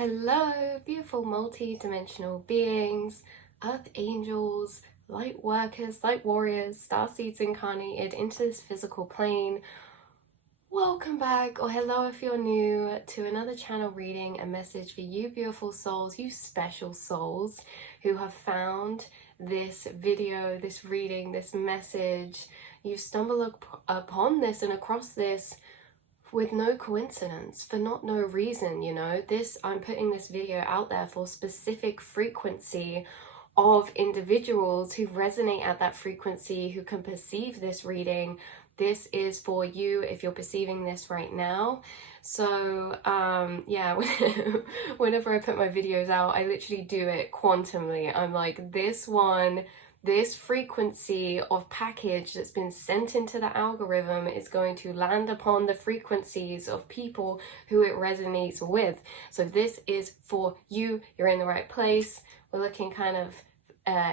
Hello, beautiful multi-dimensional beings, earth angels, light workers, light warriors, star seeds incarnated into this physical plane. Welcome back, or hello if you're new, to another channel reading, a message for you beautiful souls, you special souls who have found this video, this reading, this message. You stumble upon this and across this with no coincidence, for not no reason, I'm putting this video out there for specific frequency of individuals who resonate at that frequency, who can perceive this reading. This is for you if you're perceiving this right now. So yeah, whenever I put my videos out, I literally do it quantumly. I'm like, this frequency of package that's been sent into the algorithm is going to land upon the frequencies of people who it resonates with. So this is for you. You're in the right place. We're looking kind of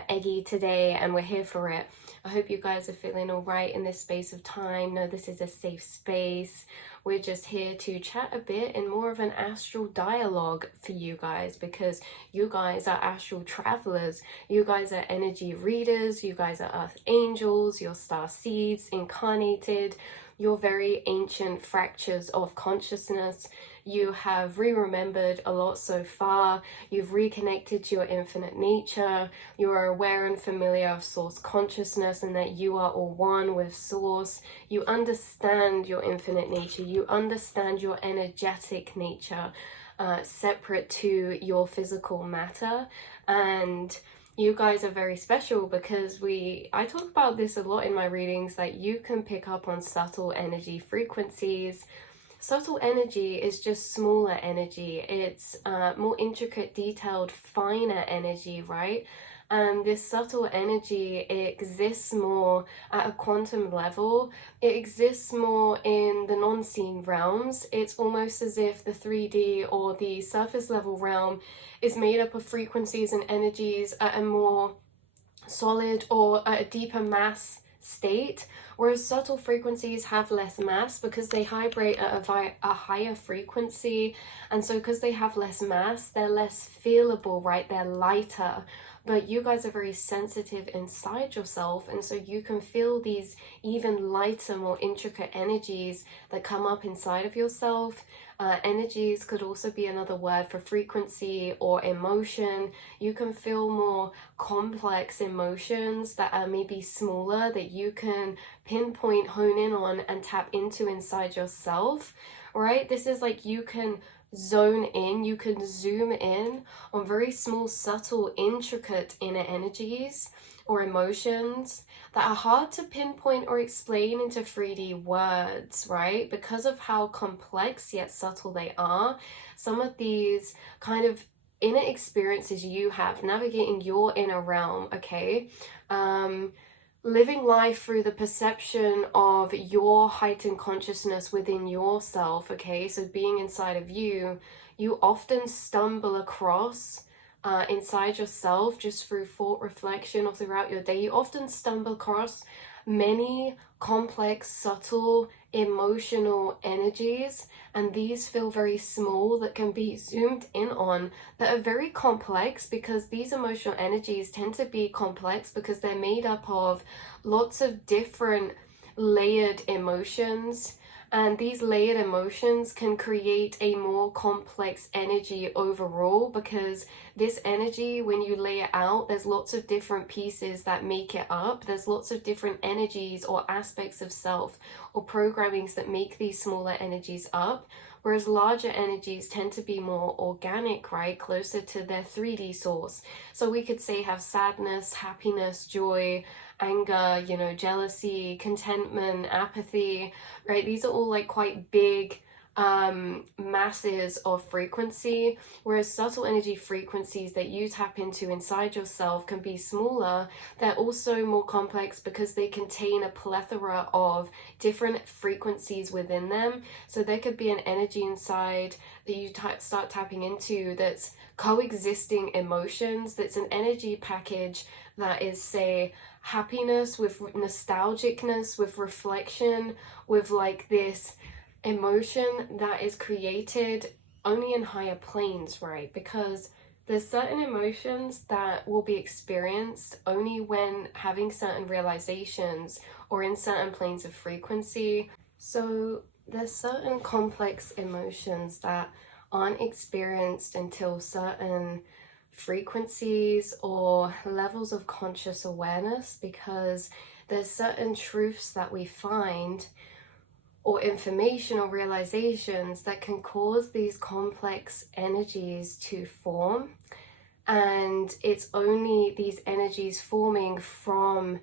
eggy today and we're here for it. I hope you guys are feeling all right in this space of time. No, this is a safe space. We're just here to chat a bit in more of an astral dialogue for you guys, because you guys are astral travelers. You guys are energy readers. You guys are earth angels. You're star seeds incarnated. You're very ancient fractures of consciousness. You have remembered a lot so far. You've reconnected to your infinite nature. You are aware and familiar of source consciousness and that you are all one with source. You understand your infinite nature. You understand your energetic nature, separate to your physical matter. And you guys are very special because I talk about this a lot in my readings, that you can pick up on subtle energy frequencies. Subtle energy is just smaller energy. It's more intricate, detailed, finer energy, right? And this subtle energy, it exists more at a quantum level. It exists more in the non-seen realms. It's almost as if the 3D or the surface level realm is made up of frequencies and energies at a more solid or at a deeper mass state, whereas subtle frequencies have less mass because they vibrate at a higher frequency. And so because they have less mass, they're less feelable, right? They're lighter. But you guys are very sensitive inside yourself, and so you can feel these even lighter, more intricate energies that come up inside of yourself. Energies could also be another word for frequency or emotion. You can feel more complex emotions that are maybe smaller, that you can pinpoint, hone in on, and tap into inside yourself, right? This is like you can zone in, you can zoom in on very small, subtle, intricate inner energies or emotions that are hard to pinpoint or explain into 3D words, right? Because of how complex yet subtle they are. Some of these kind of inner experiences you have navigating your inner realm, okay? Living life through the perception of your heightened consciousness within yourself, okay? So being inside of you, you often stumble across inside yourself, just through thought, reflection, or throughout your day, you often stumble across many complex, subtle, emotional energies, and these feel very small, that can be zoomed in on, that are very complex, because these emotional energies tend to be complex because they're made up of lots of different layered emotions. And these layered emotions can create a more complex energy overall, because this energy, when you lay it out, there's lots of different pieces that make it up. There's lots of different energies or aspects of self or programmings that make these smaller energies up. Whereas larger energies tend to be more organic, right? Closer to their 3D source. So we could say have sadness, happiness, joy, anger, jealousy, contentment, apathy, right? These are all like quite big masses of frequency, whereas subtle energy frequencies that you tap into inside yourself can be smaller. They're also more complex because they contain a plethora of different frequencies within them. So there could be an energy inside that you start tapping into that's coexisting emotions, that's an energy package that is, say, happiness with nostalgicness, with reflection, with like this emotion that is created only in higher planes, right? Because there's certain emotions that will be experienced only when having certain realizations or in certain planes of frequency. So there's certain complex emotions that aren't experienced until certain frequencies or levels of conscious awareness, because there's certain truths that we find or information or realizations that can cause these complex energies to form. And it's only these energies forming from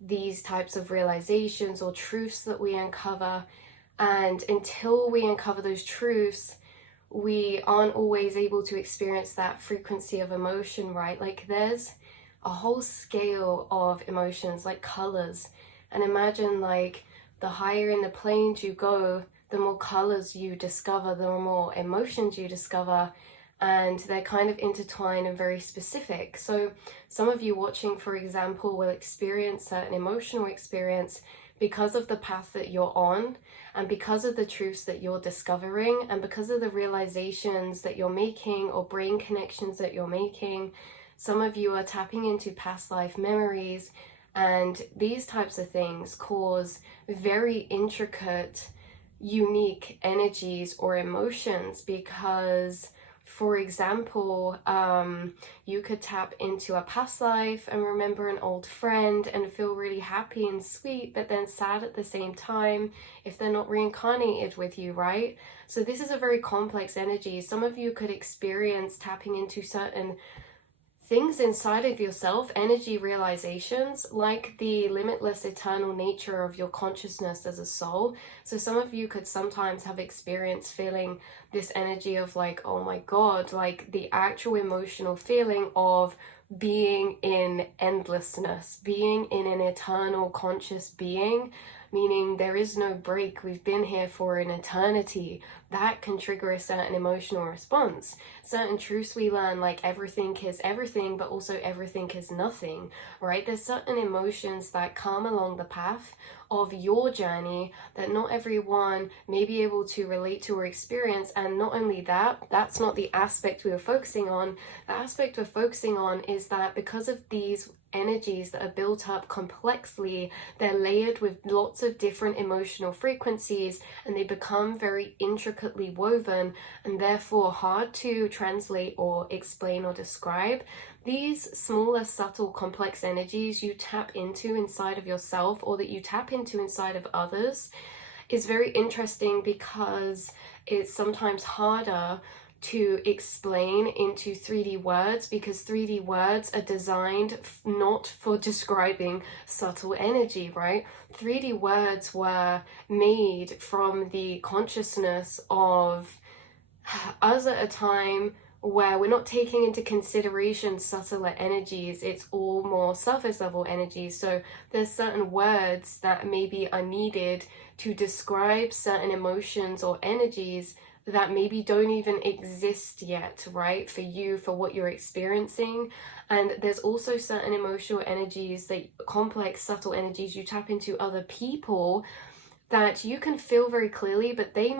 these types of realizations or truths that we uncover. And until we uncover those truths, we aren't always able to experience that frequency of emotion, right? Like there's a whole scale of emotions, like colors. And imagine like the higher in the planes you go, the more colors you discover, the more emotions you discover, and they're kind of intertwined and very specific. So some of you watching, for example, will experience certain emotional experience because of the path that you're on, and because of the truths that you're discovering, and because of the realizations that you're making or brain connections that you're making. Some of you are tapping into past life memories, and these types of things cause very intricate, unique energies or emotions. Because for example, you could tap into a past life and remember an old friend and feel really happy and sweet, but then sad at the same time if they're not reincarnated with you, right? So this is a very complex energy. Some of you could experience tapping into certain things inside of yourself, energy realizations, like the limitless eternal nature of your consciousness as a soul. So some of you could sometimes have experienced feeling this energy of like, oh my God, like the actual emotional feeling of being in endlessness, being in an eternal conscious being, meaning there is no break. We've been here for an eternity. That can trigger a certain emotional response. Certain truths we learn, like everything is everything, but also everything is nothing, right? There's certain emotions that come along the path of your journey that not everyone may be able to relate to or experience. And not only that, that's not the aspect we are focusing on. The aspect we're focusing on is that because of these energies that are built up complexly, they're layered with lots of different emotional frequencies, and they become very intricately woven and therefore hard to translate or explain or describe. These smaller, subtle, complex energies you tap into inside of yourself, or that you tap into inside of others, is very interesting because it's sometimes harder to explain into 3D words, because 3D words are designed not for describing subtle energy, right? 3D words were made from the consciousness of us at a time where we're not taking into consideration subtler energies. It's all more surface level energies. So there's certain words that maybe are needed to describe certain emotions or energies that maybe don't even exist yet, right? For you, for what you're experiencing. And there's also certain emotional energies, that complex, subtle energies you tap into other people that you can feel very clearly, but they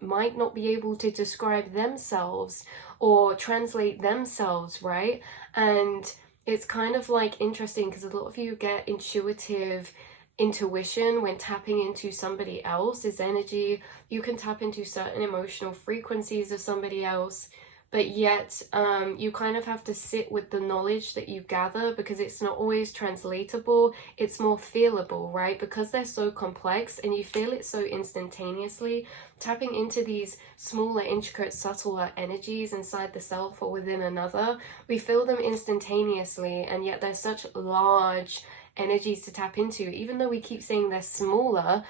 might not be able to describe themselves or translate themselves, right? And it's kind of like interesting because a lot of you get intuitive intuition when tapping into somebody else's energy. You can tap into certain emotional frequencies of somebody else, but yet you kind of have to sit with the knowledge that you gather, because it's not always translatable. It's more feelable, right? Because they're so complex and you feel it so instantaneously. Tapping into these smaller, intricate, subtler energies inside the self or within another, we feel them instantaneously, and yet they're such large energies to tap into. Even though we keep saying they're smaller,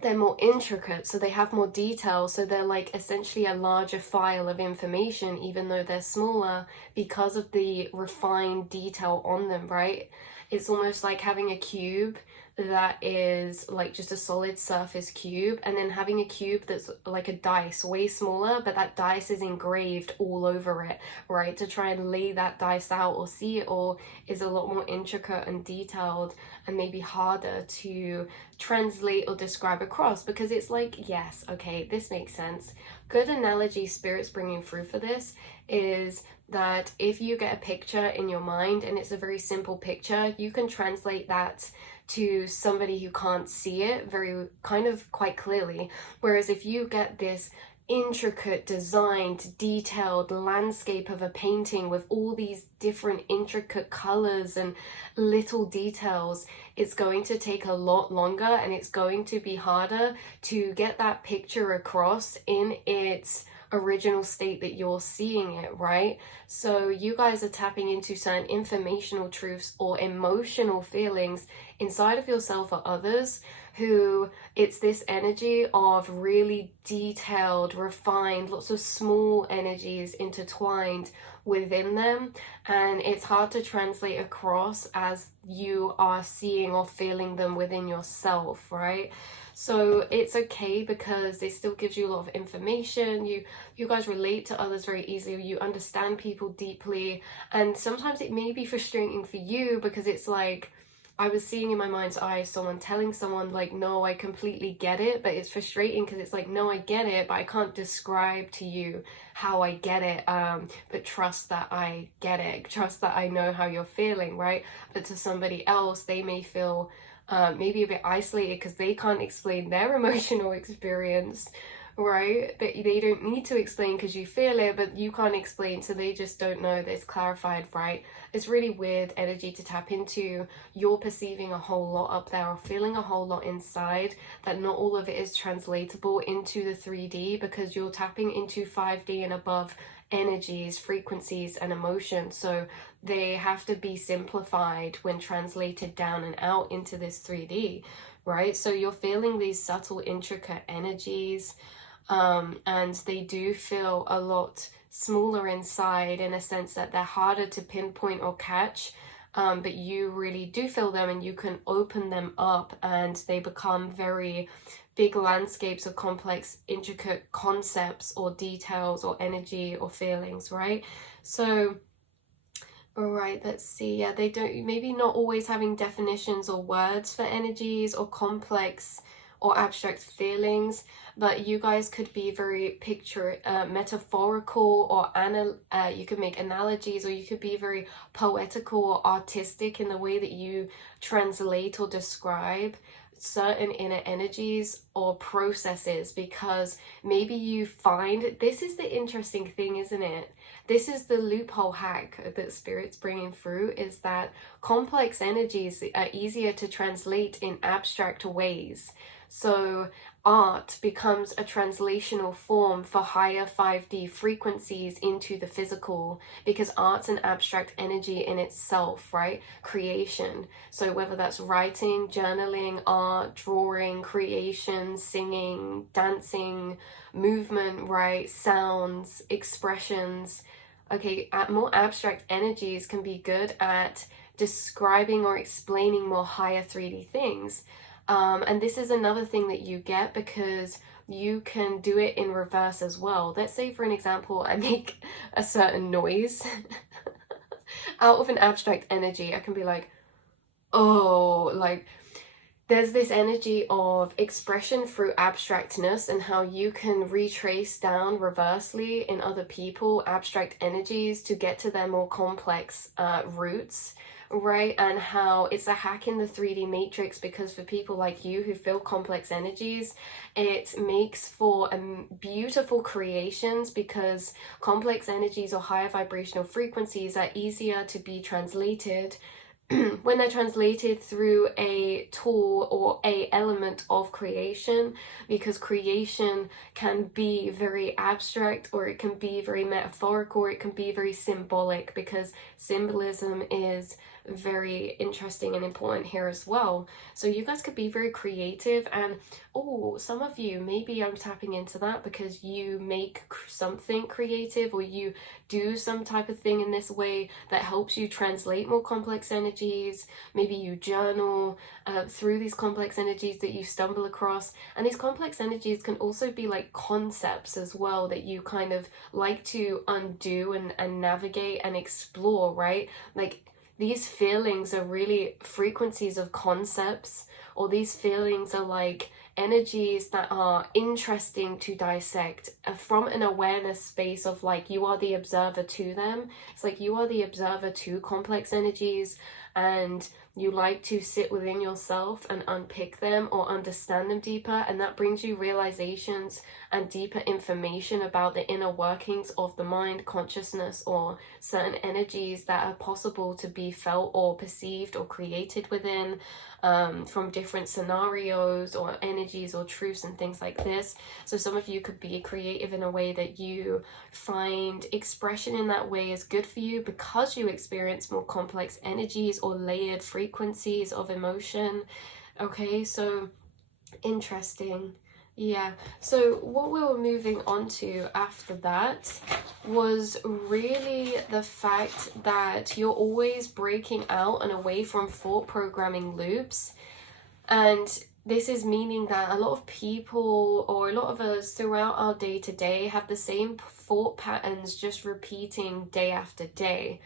they're more intricate, so they have more detail, so they're like essentially a larger file of information, even though they're smaller, because of the refined detail on them, right? It's almost like having a cube that is like just a solid surface cube, and then having a cube that's like a dice, way smaller, but that dice is engraved all over it, right? To try and lay that dice out or see it all is a lot more intricate and detailed, and maybe harder to translate or describe across, because it's like, yes, okay, this makes sense, good analogy Spirit's bringing through for this is that if you get a picture in your mind and it's a very simple picture, you can translate that to somebody who can't see it very kind of quite clearly. Whereas if you get this intricate, designed, detailed landscape of a painting with all these different intricate colors and little details, it's going to take a lot longer and it's going to be harder to get that picture across in its original state that you're seeing it, right? So you guys are tapping into certain informational truths or emotional feelings inside of yourself or others who it's this energy of really detailed, refined, lots of small energies intertwined within them, and it's hard to translate across as you are seeing or feeling them within yourself, right? So it's okay because it still gives you a lot of information. You guys relate to others very easily, you understand people deeply, and sometimes it may be frustrating for you because it's like I was seeing in my mind's eye someone telling someone like, no, I completely get it, but it's frustrating because it's like, no, I get it, but I can't describe to you how I get it, but trust that I get it, trust that I know how you're feeling, right? But to somebody else, they may feel maybe a bit isolated because they can't explain their emotional experience, right? But they don't need to explain because you feel it, but you can't explain, so they just don't know that it's clarified, right? It's really weird energy to tap into. You're perceiving a whole lot up there or feeling a whole lot inside that not all of it is translatable into the 3D because you're tapping into 5D and above energies, frequencies, and emotions. So they have to be simplified when translated down and out into this 3D, right? So you're feeling these subtle, intricate energies, and they do feel a lot smaller inside in a sense that they're harder to pinpoint or catch, but you really do feel them and you can open them up and they become very big landscapes of complex, intricate concepts or details or energy or feelings, right? So all right, let's see. Yeah, they don't, maybe not always having definitions or words for energies or complex or abstract feelings, but you guys could be very metaphorical, or you could make analogies, or you could be very poetical or artistic in the way that you translate or describe certain inner energies or processes, because maybe you find, this is the interesting thing, isn't it? This is the loophole hack that Spirit's bringing through, is that complex energies are easier to translate in abstract ways. So art becomes a translational form for higher 5D frequencies into the physical, because art's an abstract energy in itself, right? Creation. So whether that's writing, journaling, art, drawing, creation, singing, dancing, movement, right? Sounds, expressions. Okay, more abstract energies can be good at describing or explaining more higher 3D things. And this is another thing that you get because you can do it in reverse as well. Let's say, for an example, I make a certain noise out of an abstract energy. I can be like, oh, like there's this energy of expression through abstractness and how you can retrace down reversely in other people abstract energies to get to their more complex roots, right? And how it's a hack in the 3D matrix, because for people like you who feel complex energies, it makes for beautiful creations, because complex energies or higher vibrational frequencies are easier to be translated when they're translated through a tool or a element of creation, because creation can be very abstract, or it can be very metaphorical, or it can be very symbolic, because symbolism is very interesting and important here as well. So you guys could be very creative, and oh, some of you, maybe I'm tapping into that because you make something creative, or you do some type of thing in this way that helps you translate more complex energies. Maybe you journal through these complex energies that you stumble across, and these complex energies can also be like concepts as well that you kind of like to undo and navigate and explore, right? Like these feelings are really frequencies of concepts, or these feelings are like energies that are interesting to dissect from an awareness space of like you are the observer to them. It's like you are the observer to complex energies, and you like to sit within yourself and unpick them or understand them deeper, and that brings you realizations and deeper information about the inner workings of the mind, consciousness, or certain energies that are possible to be felt or perceived or created within, from different scenarios or energies or truths and things like this. So some of you could be creative in a way that you find expression in that way is good for you because you experience more complex energies or layered frequencies of emotion. Okay, so interesting. Yeah, so what we were moving on to after that was really the fact that you're always breaking out and away from thought programming loops. And this is meaning that a lot of people, or a lot of us throughout our day to day, have the same thought patterns just repeating day after day.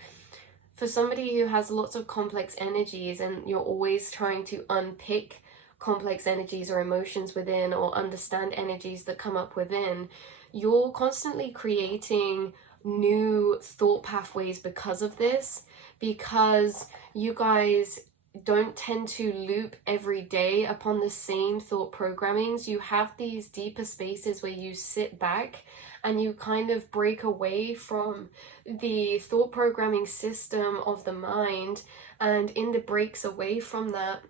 For somebody who has lots of complex energies and you're always trying to unpick complex energies or emotions within, or understand energies that come up within, you're constantly creating new thought pathways because of this, because you guys don't tend to loop every day upon the same thought programmings. You have these deeper spaces where you sit back and you kind of break away from the thought programming system of the mind, and in the breaks away from that,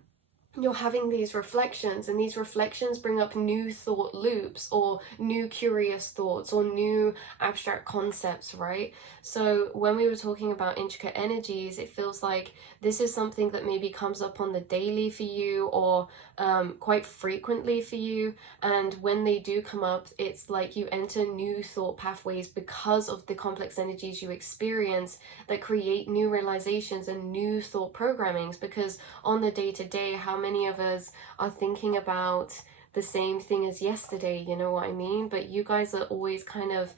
you're having these reflections, and these reflections bring up new thought loops or new curious thoughts or new abstract concepts, right? So when we were talking about intricate energies, it feels like this is something that maybe comes up on the daily for you, or quite frequently for you. And when they do come up, it's like you enter new thought pathways because of the complex energies you experience that create new realizations and new thought programmings. Because on the day-to-day, how many of us are thinking about the same thing as yesterday, you know what I mean? But you guys are always kind of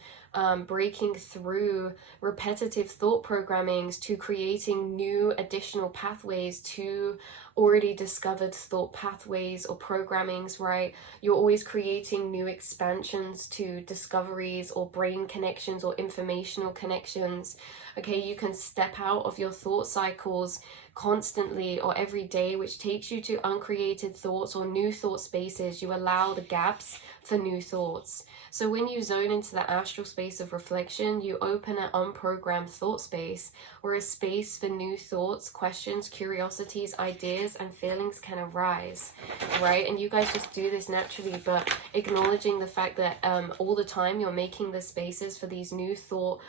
breaking through repetitive thought programmings to creating new additional pathways to already discovered thought pathways or programmings, right? You're always creating new expansions to discoveries or brain connections or informational connections. Okay, you can step out of your thought cycles constantly or every day, which takes you to uncreated thoughts or new thought spaces. You allow the gaps for new thoughts. So when you zone into the astral space of reflection, you open an unprogrammed thought space, or a space for new thoughts, questions, curiosities, ideas, and feelings can arise, right? And you guys just do this naturally, but acknowledging the fact that all the time you're making the spaces for these new thoughts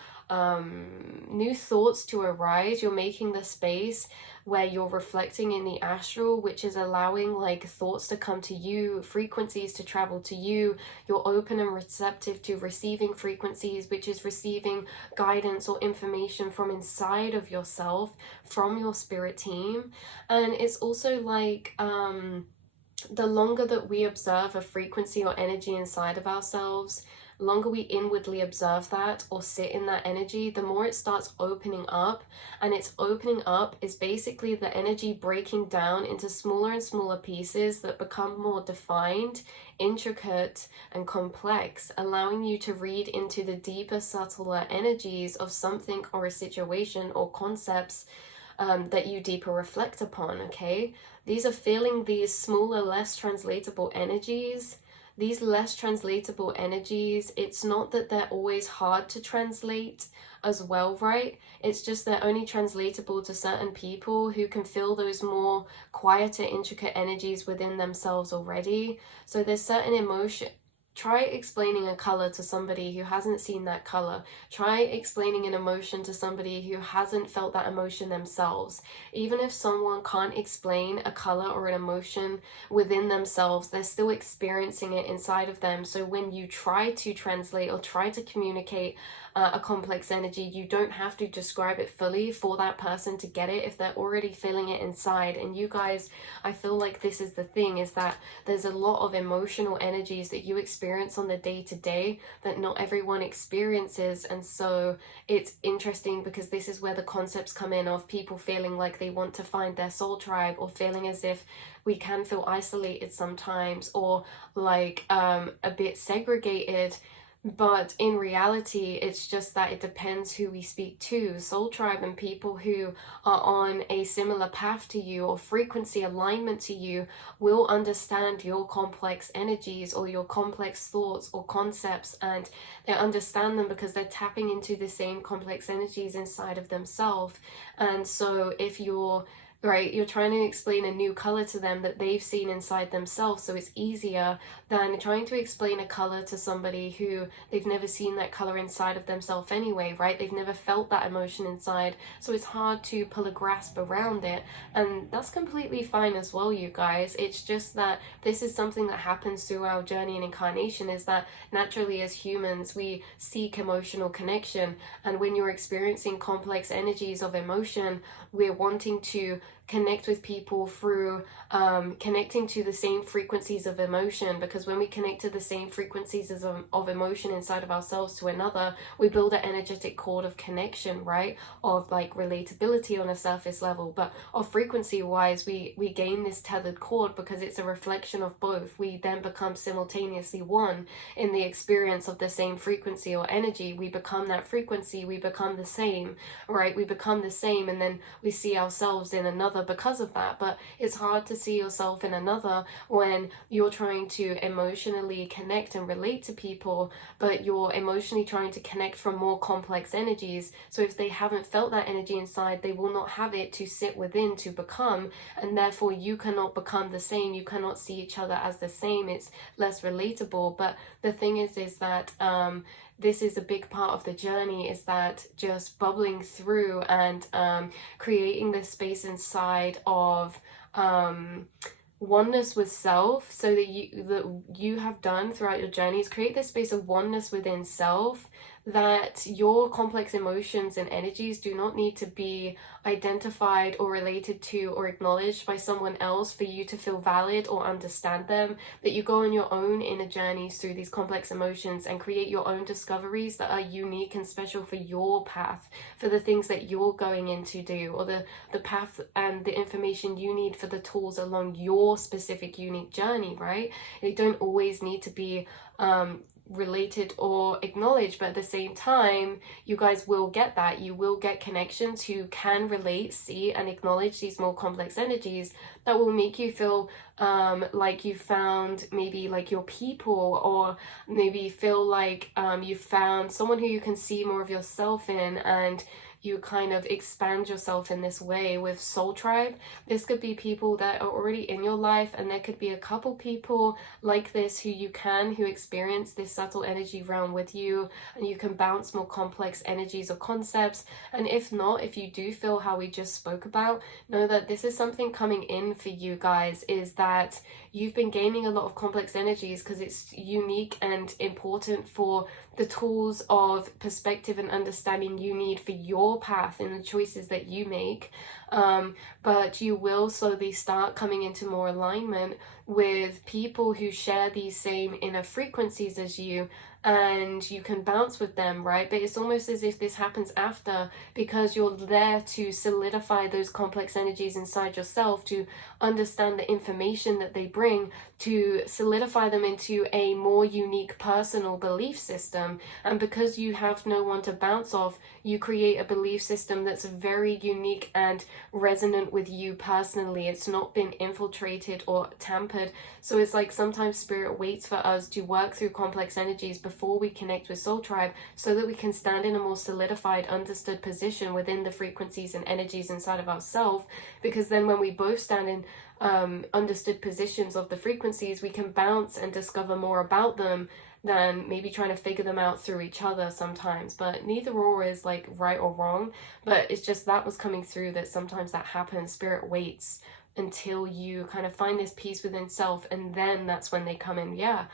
to arise. You're making the space where you're reflecting in the astral, which is allowing like thoughts to come to you, frequencies to travel to you. You're open and receptive to receiving frequencies, which is receiving guidance or information from inside of yourself, from your spirit team. And it's also like the longer that we observe a frequency or energy inside of ourselves, the longer we inwardly observe that or sit in that energy, the more it starts opening up. And its opening up is basically the energy breaking down into smaller and smaller pieces that become more defined, intricate, and complex, allowing you to read into the deeper, subtler energies of something or a situation or concepts that you deeper reflect upon, okay? These are feeling these smaller, less translatable energies. These less translatable energies, it's not that they're always hard to translate as well, right? It's just they're only translatable to certain people who can feel those more quieter, intricate energies within themselves already. So there's certain emotion. Try explaining a color to somebody who hasn't seen that color. Try explaining an emotion to somebody who hasn't felt that emotion themselves. Even if someone can't explain a color or an emotion within themselves, they're still experiencing it inside of them. So when you try to translate or try to communicate a complex energy, you don't have to describe it fully for that person to get it if they're already feeling it inside. And you guys, I feel like this is the thing, is that there's a lot of emotional energies that you experience experience on the day-to-day that not everyone experiences. And so it's interesting because this is where the concepts come in of people feeling like they want to find their soul tribe, or feeling as if we can feel isolated sometimes, or like a bit segregated. But in reality, it's just that it depends who we speak to. Soul tribe and people who are on a similar path to you or frequency alignment to you will understand your complex energies or your complex thoughts or concepts, and they understand them because they're tapping into the same complex energies inside of themselves. And so if you're trying to explain a new color to them that they've seen inside themselves, so it's easier than trying to explain a color to somebody who they've never seen that color inside of themselves anyway, right? They've never felt that emotion inside, so it's hard to pull a grasp around it. And that's completely fine as well, you guys. It's just that this is something that happens through our journey and incarnation, is that naturally as humans we seek emotional connection, and when you're experiencing complex energies of emotion, we're wanting to connect with people through connecting to the same frequencies of emotion, because when we connect to the same frequencies of emotion inside of ourselves to another, we build an energetic cord of connection, right? Of like relatability on a surface level, but of frequency wise we gain this tethered cord because it's a reflection of both. We then become simultaneously one in the experience of the same frequency or energy. We become that frequency, we become the same, right? We become the same, and then we see ourselves in another because of that. But it's hard to see yourself in another when you're trying to emotionally connect and relate to people, but you're emotionally trying to connect from more complex energies. So if they haven't felt that energy inside, they will not have it to sit within to become, and therefore you cannot become the same. You cannot see each other as the same. It's less relatable. But the thing is that this is a big part of the journey, is that just bubbling through and creating this space inside of oneness with self, so that you have done throughout your journey is create this space of oneness within self, that your complex emotions and energies do not need to be identified or related to or acknowledged by someone else for you to feel valid or understand them, that you go on your own inner journeys through these complex emotions and create your own discoveries that are unique and special for your path, for the things that you're going in to do, or the path and the information you need for the tools along your specific unique journey, right? They don't always need to be related or acknowledged, but at the same time you guys will get that. You will get connections who can relate, see and acknowledge these more complex energies that will make you feel like you found maybe like your people, or maybe feel like you found someone who you can see more of yourself in, and you kind of expand yourself in this way with soul tribe. This could be people that are already in your life, and there could be a couple people like this who experience this subtle energy realm with you, and you can bounce more complex energies or concepts. And if not, if you do feel how we just spoke about, know that this is something coming in for you guys, is that you've been gaining a lot of complex energies because it's unique and important for the tools of perspective and understanding you need for your path and the choices that you make. But you will slowly start coming into more alignment with people who share these same inner frequencies as you, and you can bounce with them, right? But it's almost as if this happens after, because you're there to solidify those complex energies inside yourself, to understand the information that they bring, to solidify them into a more unique personal belief system. And because you have no one to bounce off, you create a belief system that's very unique and resonant with you personally. It's not been infiltrated or tampered. So it's like sometimes spirit waits for us to work through complex energies before we connect with soul tribe, so that we can stand in a more solidified, understood position within the frequencies and energies inside of ourselves. Because then when we both stand in understood positions of the frequencies, we can bounce and discover more about them than maybe trying to figure them out through each other sometimes. But neither or is like right or wrong, but it's just that was coming through, that sometimes that happens. Spirit waits until you kind of find this peace within self, and then that's when they come in. Yeah,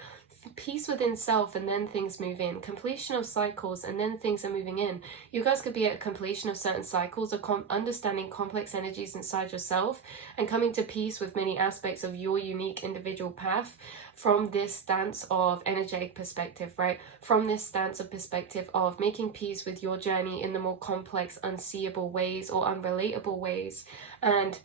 peace within self, and then things move in. Completion of cycles, and then things are moving in. You guys could be at completion of certain cycles, or understanding complex energies inside yourself, and coming to peace with many aspects of your unique individual path from this stance of energetic perspective, right? From this stance of perspective of making peace with your journey in the more complex, unseeable ways or unrelatable ways. And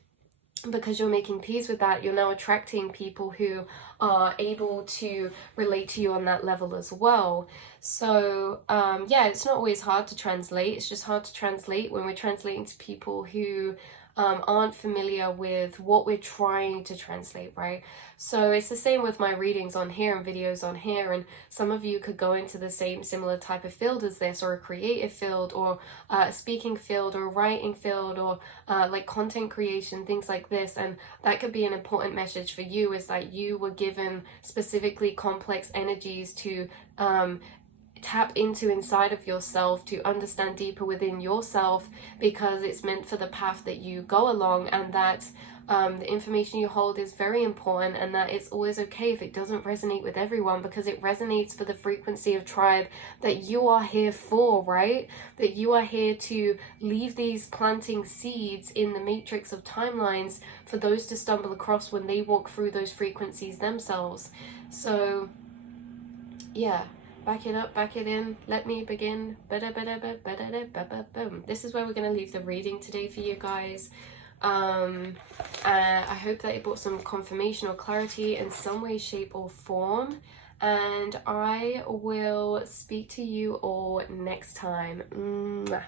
because you're making peace with that, you're now attracting people who are able to relate to you on that level as well. So yeah, it's not always hard to translate. It's just hard to translate when we're translating to people who aren't familiar with what we're trying to translate, right? So it's the same with my readings on here and videos on here, and some of you could go into the same similar type of field as this, or a creative field, or a speaking field, or a writing field, or like content creation, things like this. And that could be an important message for you, is that you were given specifically complex energies to tap into inside of yourself, to understand deeper within yourself, because it's meant for the path that you go along, and that the information you hold is very important, and that it's always okay if it doesn't resonate with everyone, because it resonates for the frequency of tribe that you are here for, right? That you are here to leave these planting seeds in the matrix of timelines for those to stumble across when they walk through those frequencies themselves. So yeah, back it up, back it in, let me begin. This is where we're going to leave the reading today for you guys. I hope that it brought some confirmation or clarity in some way, shape or form, and I will speak to you all next time. Mwah.